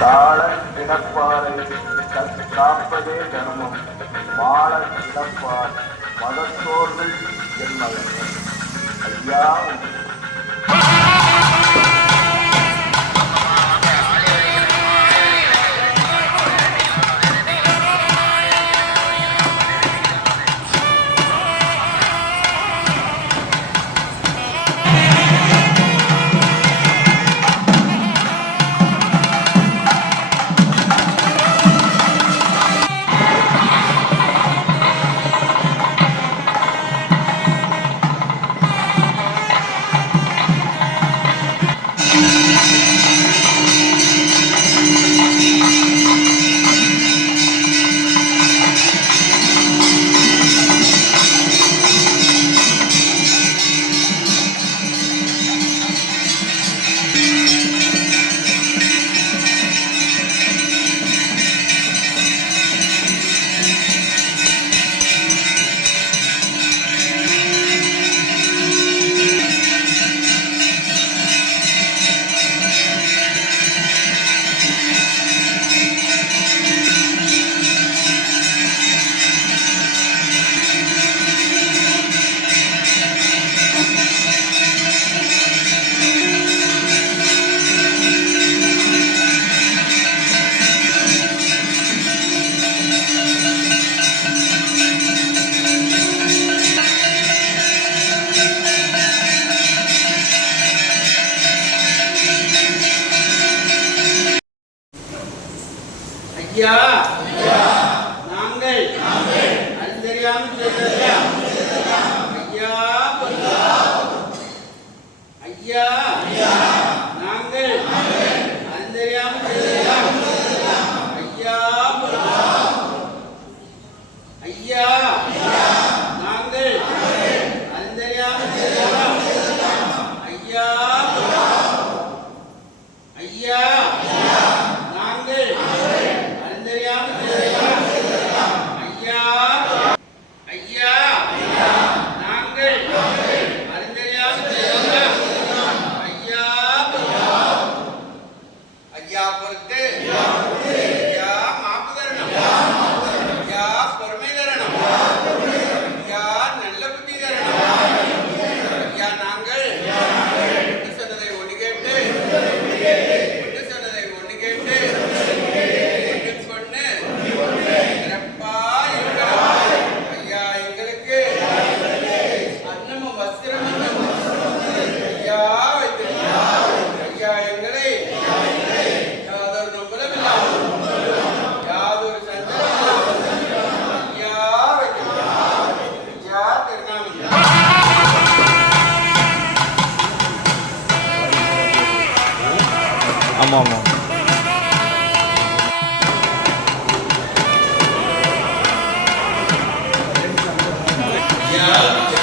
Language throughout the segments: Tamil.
தாழ கிடப்பாரை காப்பதே தர்மம் மாள கிடப்பார் மதத்தோர்கள் என்பதன் ஐயா Ya. Obrigado.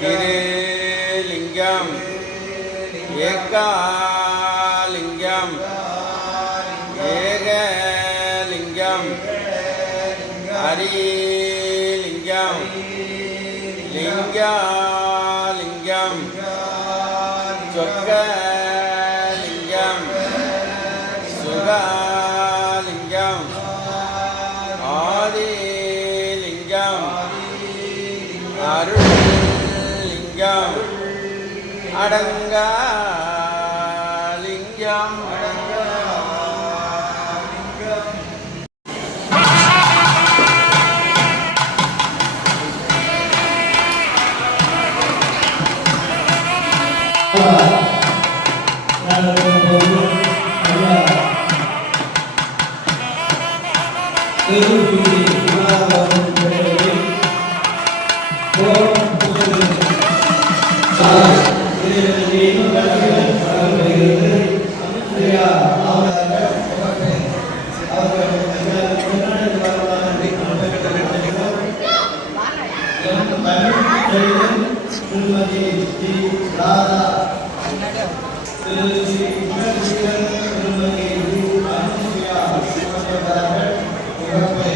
திரிலிங்கம். ஏகாலிங்கம். ஏகலிங்கம். ஹரிலிங்கம் லிங்காலிங்கம். சொர்க்கலிங்கம் சுகாலிங்கம். ஆதிலிங்கம். அருள் லிங்கம் அடங்கா லிங்கம் Thank you. அருள்லிங்கம் அடங்காலிங்கம் பிரபுவே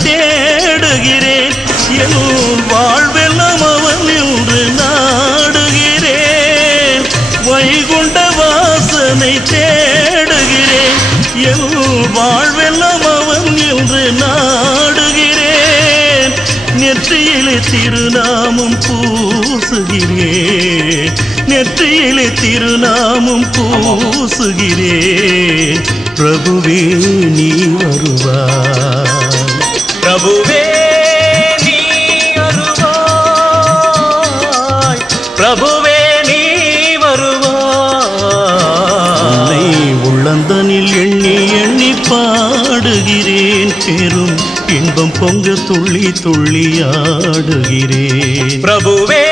நெற்றியிலே திருநாமம் பூசுகிறேன். பிரபுவே நீ வருவாய். பிரபுவே நீ வருவாய். பிரபுவே நீ வருவாய். உள்ளந்தனில் எண்ணி எண்ணி பாடுகிறேன். பெரும் இன்பம் பொங்க துள்ளி துள்ளி ஆடுகிறேன். பிரபுவே